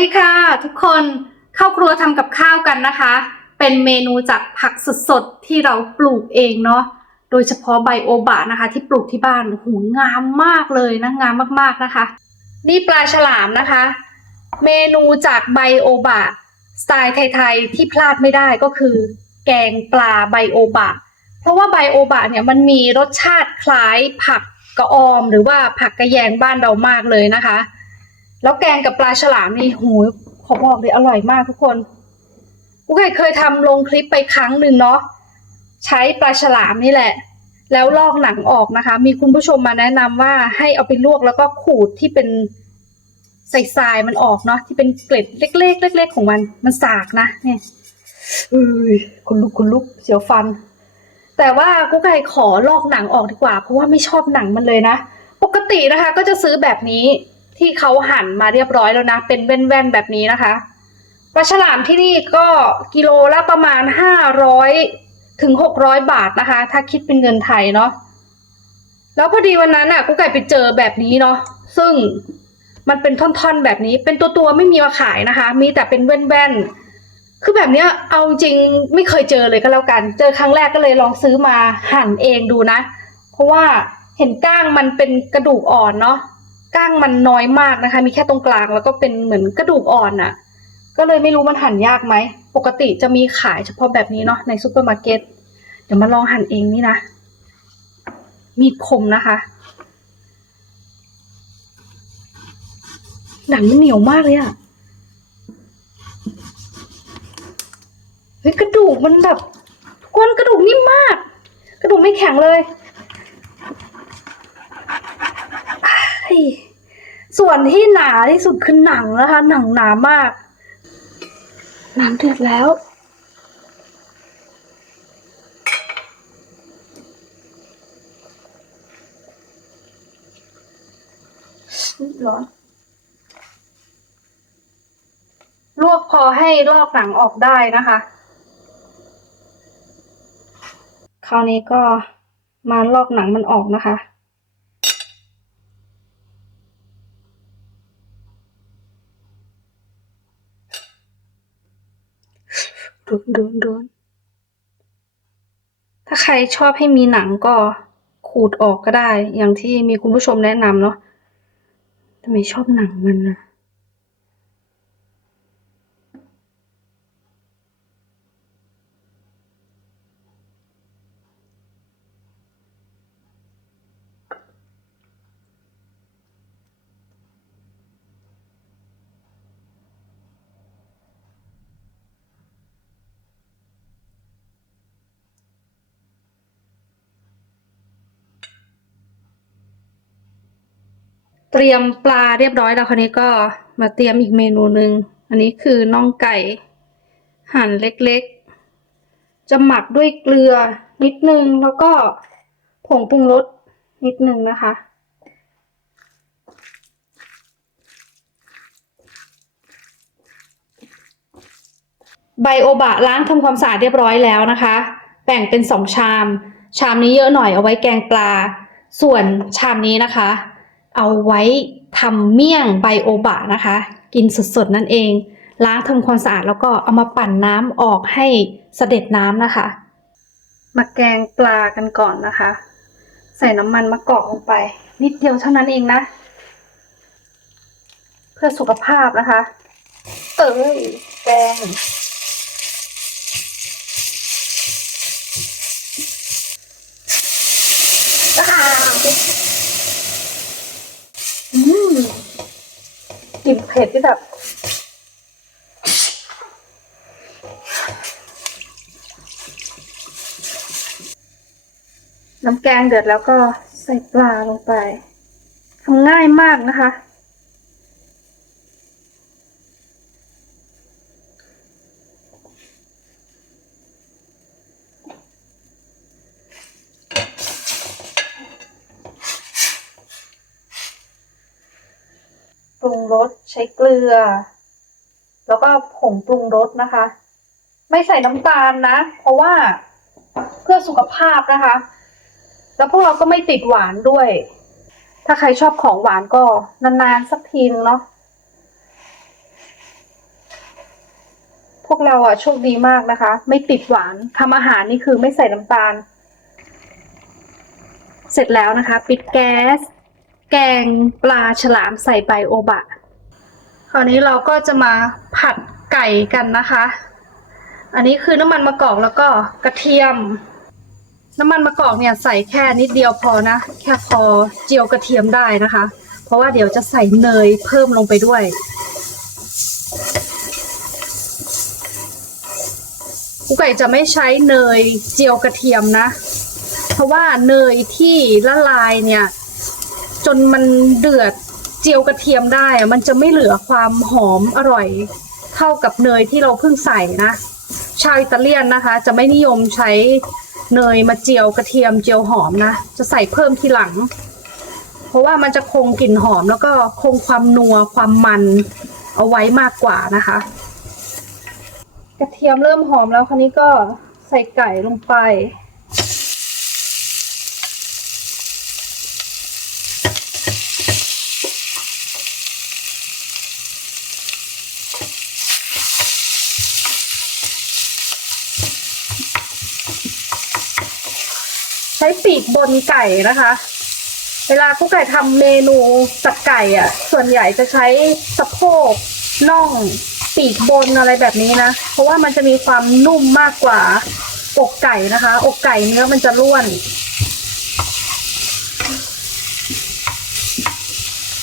ดีค่ะ ทุกคนเข้าครัวทำกับข้าวกันนะคะ เป็นเมนูจากผักสดๆที่เราปลูกเองเนาะโดยเฉพาะไบโอบะนะคะ ที่ปลูกที่บ้านหูงามมากเลยนะงามมากๆนะคะ นี่ปลาฉลามนะคะ เมนูจากไบโอบะสไตล์ไทยๆที่พลาดไม่ได้ก็คือ แกงปลาไบโอบะ เพราะว่าไบโอบะเนี่ยมันมีรสชาติคล้ายผักกระออม หรือว่าผักกระแยงบ้านเรามากเลยนะคะ แล้วแกงกับปลาฉลามนี่หูขอบอกเลยอร่อยมากทุกคนกูเคยเคยทำลงคลิปไปครั้งหนึ่งเนาะใช้ปลาฉลามนี่แหละ แล้วลอกหนังออกนะคะ มีคุณผู้ชมมาแนะนำว่าให้เอาไปลวกแล้วก็ขูดที่เป็นใส่ทรายมันออกเนาะที่เป็นเกล็ดเล็กๆเล็ก ๆ ของมันมันสากนะเนี่ยเอ้ยคุณลุกคุณลุกเสียวฟัน แต่ว่ากุ๊กไก่ขอลอกหนังออกดีกว่า เพราะว่าไม่ชอบหนังมันเลยนะ ปกตินะคะ ก็จะซื้อแบบนี้ ที่เขาหั่นมาเรียบร้อยแล้วนะ เป็นแว่นๆแบบนี้นะคะปลาฉลามที่นี่ก็กิโลละประมาณห้าร้อยถึงหกร้อยบาทนะคะ ถ้าคิดเป็นเงินไทยเนาะแล้วพอดีวันนั้นอะกุ๊กไก่ไปเจอแบบนี้เนาะซึ่งมันเป็นท่อนๆแบบนี้ เป็นตัวตัวๆไม่มีมาขายนะคะ มีแต่เป็นแว่นๆคือแบบเนี้ยเอาจริงไม่เคยเจอเลยก็แล้วกัน เจอครั้งแรกก็เลยลองซื้อมาหั่นเองดูนะ เพราะว่าเห็นก้างมันเป็นกระดูกอ่อนเนาะ ก้างมันน้อยมากนะคะ มีแค่ตรงกลางแล้วก็เป็นเหมือนกระดูกอ่อนอะ่ะ ก็เลยไม่รู้มันหั่นยากไหม ปกติจะมีขายเฉพาะแบบนี้เนาะในซูเปอร์มาร์เก็ต เดี๋ยวมาลองหั่นเองนี่นะ มีคมนะคะ หนังมันเหนียวมากเลยอะเฮ้ยกระดูกมันแบบทุกคนกระดูกนิ่มมาก กระดูกไม่แข็งเลย ยส่วนที่หนาที่สุดคือหนังนะคะ หนังหนามาก น้ำเดือดแล้ว ร้อน ลวกพอให้ลอกหนังออกได้นะคะ คราวนี้ก็มาลอกหนังมันออกนะคะ โดนโดนโดนถ้า ใครชอบให้มีหนังก็ขูดออกก็ได้ อย่างที่มีคุณผู้ชมแนะนำเนาะทำไมชอบหนังมันนะ เตรียมปลาเรียบร้อยแล้วคราวนี้ก็มาเตรียมอีกเมนูหนึ่งอันนี้คือน่องไก่ หั่นเล็กๆ จะหมักด้วยเกลือนิดนึงแล้วก็ผงปรุงรสนิดนึงนะคะไบโอบะล้างทำความสะอาดเรียบร้อยแล้วนะคะ แบ่งเป็นสองชาม ชามนี้เยอะหน่อยเอาไว้แกงปลา ส่วนชามนี้นะคะ เอาไว้ทำเมี่ยงไบโอบะนะคะ กินสดๆนั่นเอง ล้างทำความสะอาดแล้วก็เอามาปั่นน้ำออกให้เสด็จน้ำนะคะ มาแกงปลากันก่อนนะคะ ใส่น้ำมันมะกอกลงไป นิดเดียวเท่านั้นเองนะ เพื่อสุขภาพนะคะ เอ้ยแกง กลิ่นเผ็ดที่แบบน้ำแกงเดือดแล้วก็ใส่ปลาลงไปทำง่ายมากนะคะ รุงรสใช้เกลือ แล้วก็ผงปรุงรสนะคะ ไม่ใส่น้ำตาลนะ เพราะว่าเพื่อสุขภาพนะคะ แล้วพวกเราก็ไม่ติดหวานด้วย ถ้าใครชอบของหวานก็นานๆสักทีนึงเนาะพวกเราอะโชคดีมากนะคะ ไม่ติดหวานทำอาหารนี่คือไม่ใส่น้ำตาล เสร็จแล้วนะคะ ปิดแก๊ส แกงปลาฉลามใส่ใบโอบะ คราวนี้เราก็จะมาผัดไก่กันนะคะ อันนี้คือน้ำมันมะกอกแล้วก็กระเทียม น้ำมันมะกอกเนี่ยใส่แค่นิดเดียวพอนะ แค่พอเจียวกระเทียมได้นะคะ เพราะว่าเดี๋ยวจะใส่เนยเพิ่มลงไปด้วยกุ๊กไก่จะไม่ใช้เนยเจียวกระเทียมนะ เพราะว่าเนยที่ละลายเนี่ย จนมันเดือดเจียวกระเทียมได้อะมันจะไม่เหลือความหอมอร่อยเท่ากับเนยที่เราเพิ่งใส่นะ ชาวอิตาเลียนนะคะ จะไม่นิยมใช้เนยมาเจียวกระเทียมเจียวหอมนะ จะใส่เพิ่มทีหลัง เพราะว่ามันจะคงกลิ่นหอมแล้วก็คงความนัวความมันเอาไว้มากกว่านะคะ กระเทียมเริ่มหอมแล้วคราวนี้ก็ใส่ไก่ลงไป ใช้ปีกบนไก่นะคะ เวลากุ๊กไก่ทำเมนูสับไก่อะ่ะ ส่วนใหญ่จะใช้สะโพกน่องปีกบนอะไรแบบนี้นะ เพราะว่ามันจะมีความนุ่มมากกว่าอกไก่นะคะ อกไก่เนื้อมันจะร่วน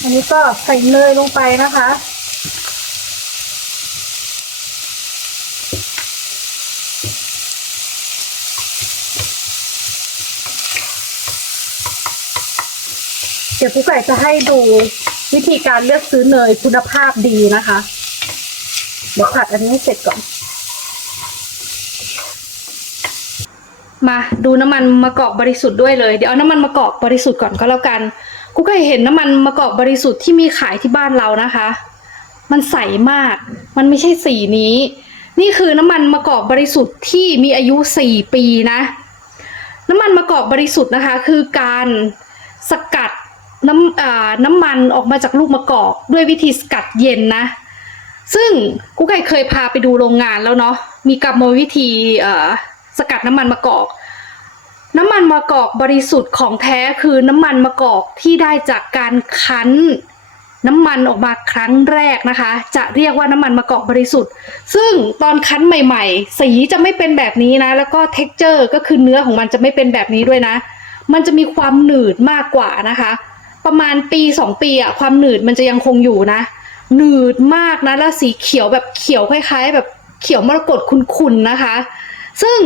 อันนี้ก็ใส่เนยลงไปนะคะ เดี๋ยวกุ๊กไก่จะให้ดูวิธีการเลือกซื้อเนยคุณภาพดีนะคะ เดี๋ยวผัดอันนี้เสร็จก่อน มาดูน้ำมันมะกอกบริสุทธิ์ด้วยเลย เดี๋ยวเอาน้ำมันมะกอกบริสุทธิ์ก่อนก็แล้วกันกุ๊กไก่เห็นน้ำมันมะกอกบริสุทธิ์ที่มีขายที่บ้านเรานะคะ มันใสมาก มันไม่ใช่สีนี้ นี่คือน้ำมันมะกอกบริสุทธิ์ที่มีอายุสี่ปีนะ น้ำมันมะกอกบริสุทธิ์นะคะ คือการสกัด น้ำน้ำมันออกมาจากลูกมะกอกด้วยวิธีสกัดเย็นนะ ซึ่งกุ๊กไก่เคยพาไปดูโรงงานแล้วเนาะมีกรรมวิธีสกัดน้ำมันมะกอก น้ำมันมะกอกบริสุทธิ์ของแท้คือน้ำมันมะกอกที่ได้จากการคั้นน้ำมันออกมาครั้งแรกนะคะ จะเรียกว่าน้ำมันมะกอกบริสุทธิ์ ซึ่งตอนคั้นใหม่ ๆ สีจะไม่เป็นแบบนี้นะ แล้วก็เท็กเจอร์ก็คือเนื้อของมันจะไม่เป็นแบบนี้ด้วยนะ มันจะมีความหนืดมากกว่านะคะ ประมาณปีสองปีอะความหนืดมันจะยังคงอยู่นะ หนืดมากนะแล้วสีเขียวแบบเขียวคล้าย ๆ แบบเขียวมรกตขุ่นๆนะคะ ซึ่ง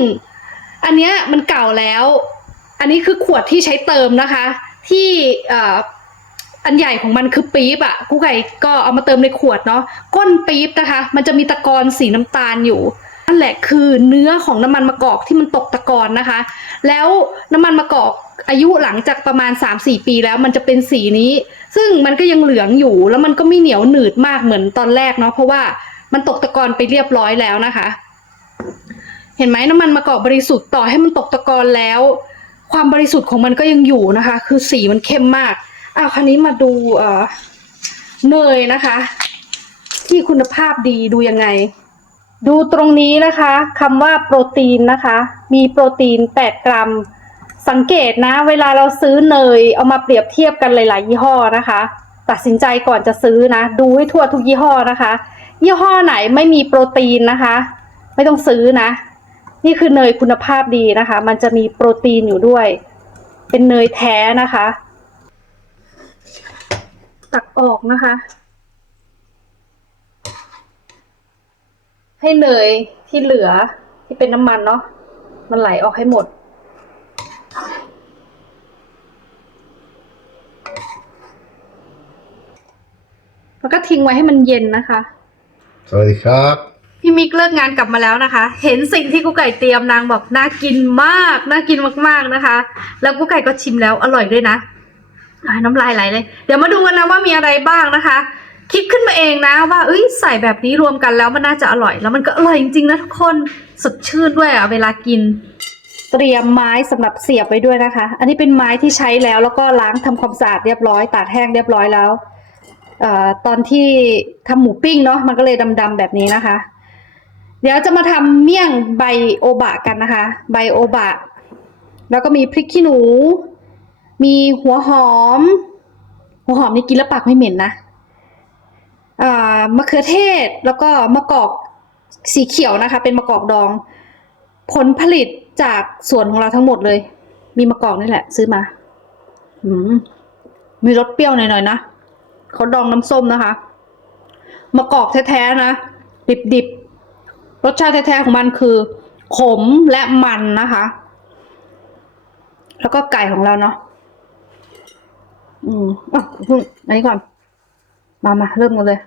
อันเนี้ยมันเก่าแล้ว อันนี้คือขวดที่ใช้เติมนะคะ ที่ออันใหญ่ของมันคือปี๊บอะกูไก่ก็เอามาเติมในขวดเนาะก้นปี๊บนะคะ มันจะมีตะกอนสีน้ำตาลอยู่ นั่นแหละคือเนื้อของน้ำมันมะกอกที่มันตกตะกอนนะคะ แล้วน้ำมันมะกอกอายุหลังจากประมาณ 3-4 ปีแล้วมันจะเป็นสีนี้ ซึ่งมันก็ยังเหลืองอยู่ แล้วมันก็ไม่เหนียวหนืดมากเหมือนตอนแรกเนาะเพราะว่ามันตกตะกอนไปเรียบร้อยแล้วนะคะ เห็นไหมน้ำมันมะกอกบริสุทธิ์ต่อให้มันตกตะกอนแล้ว ความบริสุทธิ์ของมันก็ยังอยู่นะคะ คือสีมันเข้มมากอ้าวคราวนี้มาดูเอ่อเนยนะคะ ที่คุณภาพดีดูยังไง ดูตรงนี้นะคะคำว่าโปรตีนนะคะ มีโปรตีน 8 กรัม สังเกตนะ เวลาเราซื้อเนยเอามาเปรียบเทียบกันหลาย ๆ ยี่ห้อนะคะ ตัดสินใจก่อนจะซื้อนะ ดูให้ทั่วทุกยี่ห้อนะคะ ยี่ห้อไหนไม่มีโปรตีนนะคะ ไม่ต้องซื้อนะ นี่คือเนยคุณภาพดีนะคะ มันจะมีโปรตีนอยู่ด้วย เป็นเนยแท้นะคะ ตักออกนะคะ ให้เนยที่เหลือที่เป็นน้ำมันเนาะมันไหลออกให้หมด แล้วก็ทิ้งไว้ให้มันเย็นนะคะ สวัสดีครับ พี่มิกเลิกงานกลับมาแล้วนะคะ เห็นสิ่งที่กุ๊กไก่เตรียมนางบอกน่ากินมากน่ากินมากๆนะคะ แล้วกุ๊กไก่ก็ชิมแล้วอร่อยด้วยนะอ่าน้ำลายไหลเลย เดี๋ยวมาดูกันนะว่ามีอะไรบ้างนะคะ คิดขึ้นมาเองนะว่าเอ้ยใส่แบบนี้รวมกันแล้วมันน่าจะอร่อย แล้วมันก็อร่อยจริงๆนะทุกคนสดชื่นด้วยอะเวลากิน เตรียมไม้สำหรับเสียบไว้ด้วยนะคะ อันนี้เป็นไม้ที่ใช้แล้วแล้วก็ล้างทำความสะอาดเรียบร้อยตากแห้งเรียบร้อยแล้วเอ่อตอนที่ทำหมูปิ้งเนาะมันก็เลยดำๆแบบนี้นะคะ เดี๋ยวจะมาทำเมี่ยงใบโอบะกันนะคะ ใบโอบะ แล้วก็มีพริกขี้หนู มีหัวหอม หัวหอมนี่กินแล้วปากไม่เหม็นนะ มะเขือเทศแล้วก็มะกอกสีเขียวนะคะ เป็นมะกอกดอง ผลผลิตจากสวนของเราทั้งหมดเลย มีมะกอกนี่แหละ ซื้อมา อืมมีรสเปรี้ยวหน่อยๆนะเขาดองน้ำส้มนะคะมะกอกแท้ๆนะดิบๆรสชาติแท้ๆของมันคือ ขมและมันนะคะ แล้วก็ไก่ของเราเนาะอืมอะอันนี้ก่อน มามาเริ่มกันเลย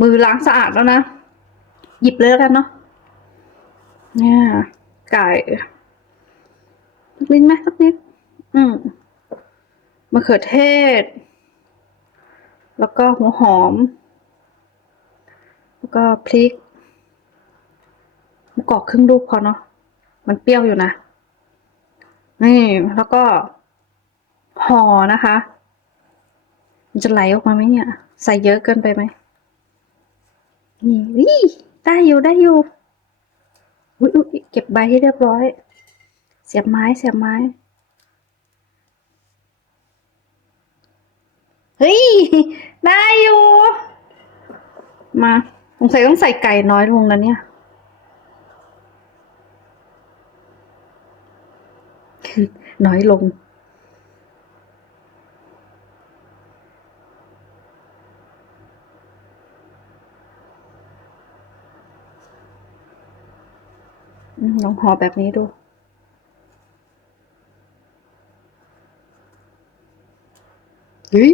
มือล้างสะอาดแล้วนะ หยิบเลยแล้วกันเนาะเนี่ยไก่สักนิดไหมสักนิด อืมมะเขือเทศ แล้วก็หัวหอม แล้วก็พริกมะกอกครึ่งลูกพอเนาะมันเปรี้ยวอยู่นะ นี่ แล้วก็ห่อนะคะ มันจะไหลออกมาไหมเนี่ย ใส่เยอะเกินไปไหม นี่วิได้อยู่ได้อยู่อุ้ยอุ๊ยเก็บใบให้เรียบร้อย เสียบไม้เสียบไม้ เฮ้ย ได้อยู่ มาสงสัยต้องใส่ไก่น้อยลงแล้วเนี่ย น้อยลง ลองห่อแบบนี้ดู เฮ้ย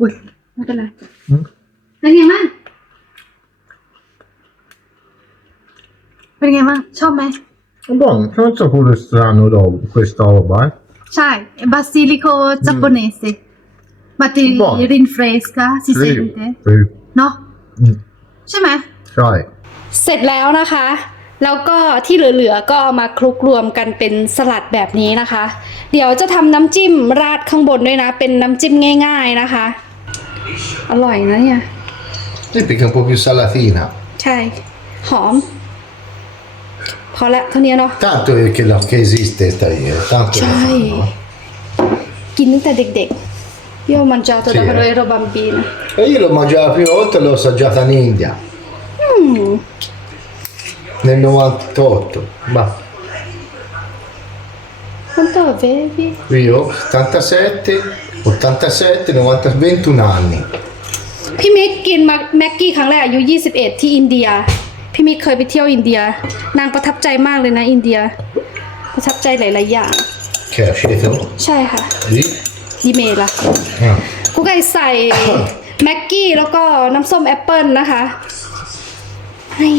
อุ้ยไม่เป็นไรอืมเป็นไงบ้างเป็นไงบ้างชอบไหม Buono, non so pure strano dopo questa roba, eh. ใช่ basilico giapponese Buono. Ma ti rinfresca si Sì, sente sì. เนาะ Mm, ใช่ไหม Sai, เสร็จแล้วนะคะ แล้วก็ที่เหลือๆก็เอามาคลุกรวมกันเป็นสลัดแบบนี้นะคะ เดี๋ยวจะทำน้ำจิ้มราดข้างบนด้วยนะ เป็นน้ำจิ้มง่ายๆนะคะ อร่อยนะเนี่ย sì, perché è un po' più salatina. ใช่ หอม พอละเท่านี้เนาะ Tanto è che, la- che esiste sta io, tanto la Sai. fanno, eh. กินตั้งแต่เด็กๆ io ho mangiato da Sì, quando eh. ero bambina E io l'ho mangiata la prima volta e l'ho assaggiata in India, Mm, nel 98. Ma quanto avevi? io 77, 87, 90, 21 anni. พี่มิกกินมาแม็กกี้ครั้งแรกอายุ 21 ที่อินเดีย พี่มิกเคยไปเที่ยวอินเดีย นางประทับใจมากเลยนะอินเดีย ประทับใจหลาย ๆ อย่าง Che è aceto? ใช่ค่ะ Lì? ดีเมล่ะ Ah. กูไก่ใส่แม็กกี้แล้วก็น้ำส้มแอปเปิลนะคะให้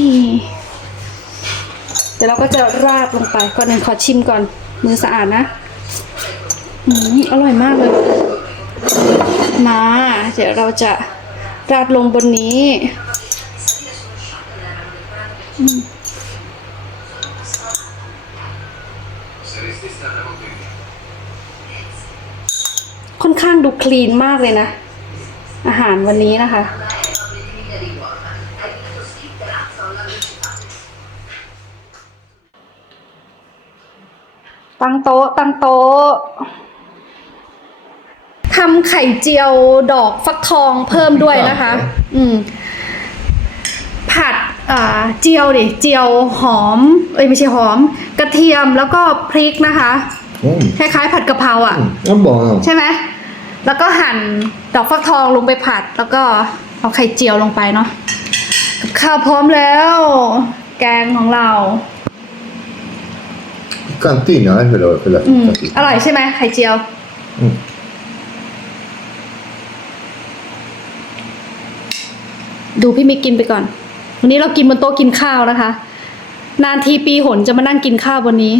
เดี๋ยวเราก็จะราดลงไปก่อนหนึ่งขอชิมก่อน มือสะอาดนะอืมอร่อยมากเลย มา เดี๋ยวเราจะราดลงบนนี้ อืมค่อนข้างดู คลีนมากเลยนะ อาหารวันนี้นะคะ ตั้งโต๊ะ ตั้งโต๊ะทำไข่เจียวดอกฟักทองเพิ่มด้วยนะคะ อืม ผัดอ่าเจียวดิ เจียวหอม เอ้ยไม่ใช่หอม กระเทียมแล้วก็พริกนะคะ Mm. คล้ายๆผัดกะเพราอะ Mm, È buono. ใช่ไหม แล้วก็หั่นดอกฟักทองลงไปผัด แล้วก็เอาไข่เจียวลงไปเนาะกับข้าวพร้อมแล้ว แกงของเรา Cantina, eh, quella, quella อืม cantina. อร่อยใช่ไหมไข่เจียว อืม ดูพี่มิกกินไปก่อน วันนี้เรากินบนโต๊ะกินข้าวนะคะ นานทีปีหนจะมานั่งกินข้าวบนนี้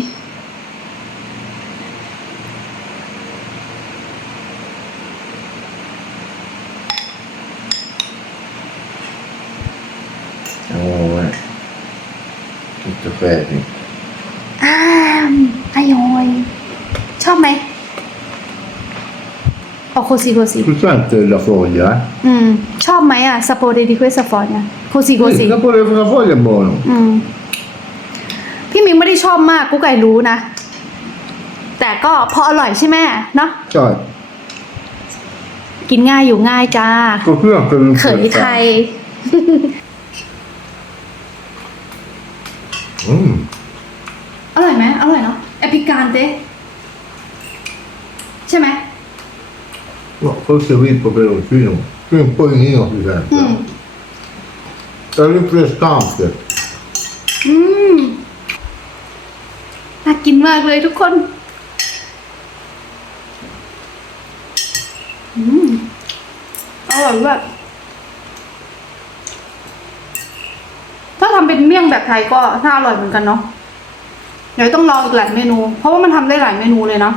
Oh, eh. Tutto ferri. อ้ามอร่อย ชอบไหม Sì, โคซีโคซี Tu senti la foglia, eh? อืม ชอบไหมอะสปอเดดิเควสฟอนเนี่ยโคซีโคซี Sì, il sapore della foglia è buono. อืม พี่มิงไม่ได้ชอบมากกูไก่รู้นะ แต่ก็พออร่อยใช่ไหมเนาะ Sai, กินง่ายอยู่ง่ายจ้า così anche non เขยไทย Mm. อร่อยไหมอร่อยเนาะเอพิการเต้ใช่ไหม No, forse qui il peperoncino. Qui un po' di nino si sente. อืม È rinfrescante. อืมน่ากินมากเลยทุกคนอืมอร่อยด้วย ถ้าทำเป็นเมี่ยงแบบไทยก็น่าอร่อยเหมือนกันเนาะเดี๋ยวต้องลองอีกหลายเมนู เพราะว่ามันทำได้หลายเมนูเลยเนาะ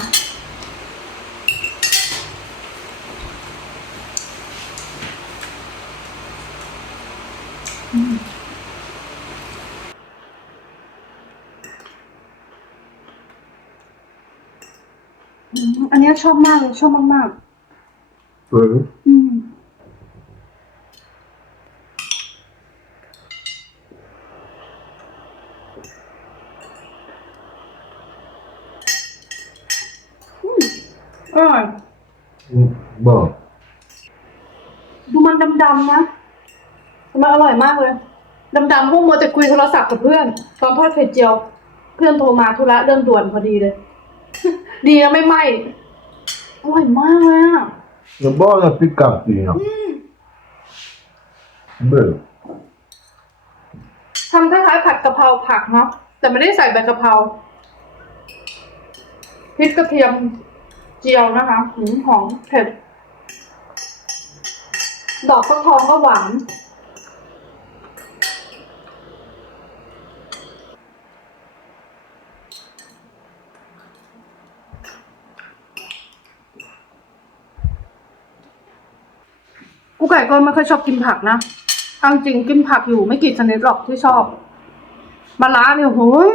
อันนี้ชอบมากเลยชอบมากๆอืมอืมอร่อย Mm, Buono. ดูมันดำๆนะมันอร่อยมากเลย ดำๆพวกมัวแต่คุยโทรศัพท์ กับเพื่อน ตอนทอดไข่เจียว เพื่อนโทรมาธุระเรื่องด่วนพอดีเลย ดีนะไม่ไหม้อร่อยมากเลยอะ È buono e piccantino. Bello. ทำคล้ายๆผัดกะเพราผักเนาะแต่ไม่ได้ใส่ใบกะเพราพริกกระเทียมเจียวนะคะหืมหอมเผ็ด ดอกฟักทองก็หวาน กูไก่ก็ไม่ค่อยชอบกินผักนะเอาจริงกินผักอยู่ไม่กี่ชนิดหรอกที่ชอบมะระเนี่ยโหย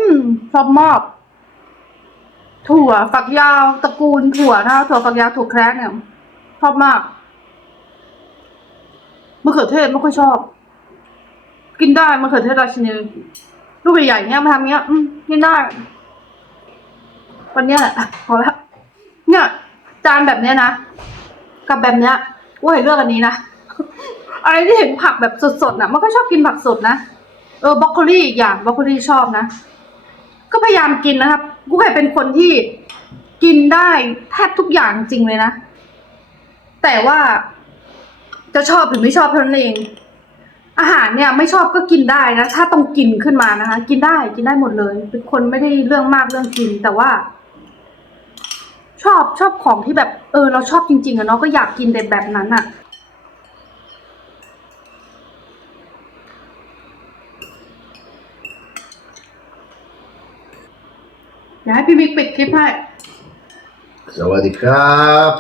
ชอบมากถั่วฝักยาวตระกูลถั่วนะถั่วฝักยาวถั่วแคระเนี่ยชอบมากมะเขือเทศไม่ค่อยชอบ กินได้มะเขือเทศราชินีลูกใหญ่ๆเนี่ยมาทำเงี้ย อืมกินได้วันเนี้ยแหละพอละเนี่ย จานแบบเนี้ยนะกับแบบเนี้ยว่าเลือกอันนี้นะ อะไรที่เห็นผักแบบสดๆนะมันก็ชอบกินผักสดนะเออบรอกโคลีอีกอย่างบรอกโคลีชอบนะก็พยายามกินนะครับกูเคยเป็นคนที่กินได้แทบทุกอย่างจริงเลยนะ แต่ว่าจะชอบหรือไม่ชอบเท่านั้นเอง อาหารเนี่ยไม่ชอบก็กินได้นะ ถ้าต้องกินขึ้นมานะคะ กินได้กินได้หมดเลย เป็นคนไม่ได้เรื่องมากเรื่องกิน แต่ว่า ชอบชอบของที่แบบ เออ เราชอบจริงๆอะเนาะก็อยากกินแต่แบบนั้นอะ อยากให้พี่มิกปิดคลิปให้ สวัสดีครับ